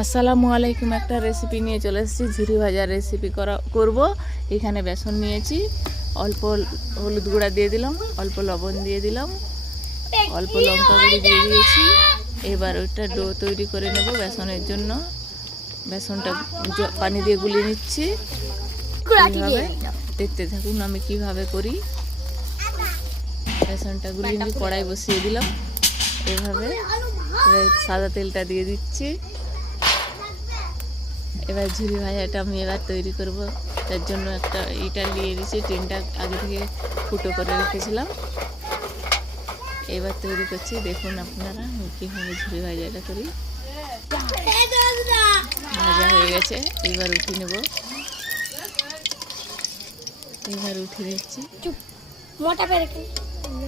আসসালামু আলাইকুম। একটা রেসিপি নিয়ে চলে এসেছি, ঝুরি ভাজার রেসিপি করব। এখানে বেসন নিয়েছি, অল্প হলুদ গুঁড়া দিয়ে দিলাম, অল্প লবণ দিয়ে দিলাম, অল্প লঙ্কা গুঁড়ি দিয়ে দিয়েছি। এবার ওইটা ডো তৈরি করে নেব বেসনের জন্য। বেসনটা পানি দিয়ে গুলিয়ে নিচ্ছি। এইভাবে দেখতে থাকুন আমি কিভাবে করি। বেসনটা গুলিয়ে নিয়ে কড়াই বসিয়ে দিলাম। এভাবে সাদা তেলটা দিয়ে দিচ্ছি। এবার ঝুরি ভাজাটা আমি এবার তৈরি করব। তার জন্য একটা ইটা নিয়ে দিয়েছি, টিনটা আগে থেকে ফুটো করে রেখেছিলাম। এবার তৈরি করছি, দেখুন আপনারা কীভাবে ঝুরি ভাজাটা করি। ভাজা হয়ে গেছে, এবার উঠিয়ে নেব। এবার উঠিয়ে দিচ্ছি।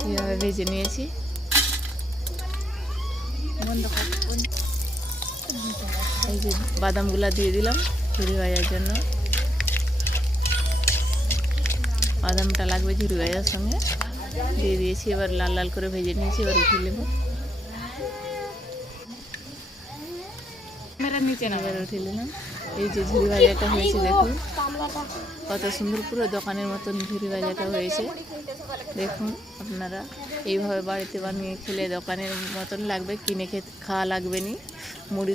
কীভাবে ভেজে নিয়েছি। এই যে বাদামগুলা দিয়ে দিলাম ঝুরি ভাজার জন্য। বাদামটা লাগবে ঝুরি ভাজার সঙ্গে, দিয়ে দিয়েছি। এবার লাল লাল করে ভেজে নিয়েছি, এবার উঠিয়ে নেব। এবার উঠিয়ে নিলাম। এই যে ঝুরি ভাজাটা হয়েছে, দেখুন কত সুন্দর, পুরো দোকানের মতন ঝুরি ভাজাটা হয়েছে। দেখুন আপনারা এইভাবে বাড়িতে বানিয়ে খেলে দোকানের মতন লাগবে, কিনে খাওয়া লাগবে নি। মুড়ি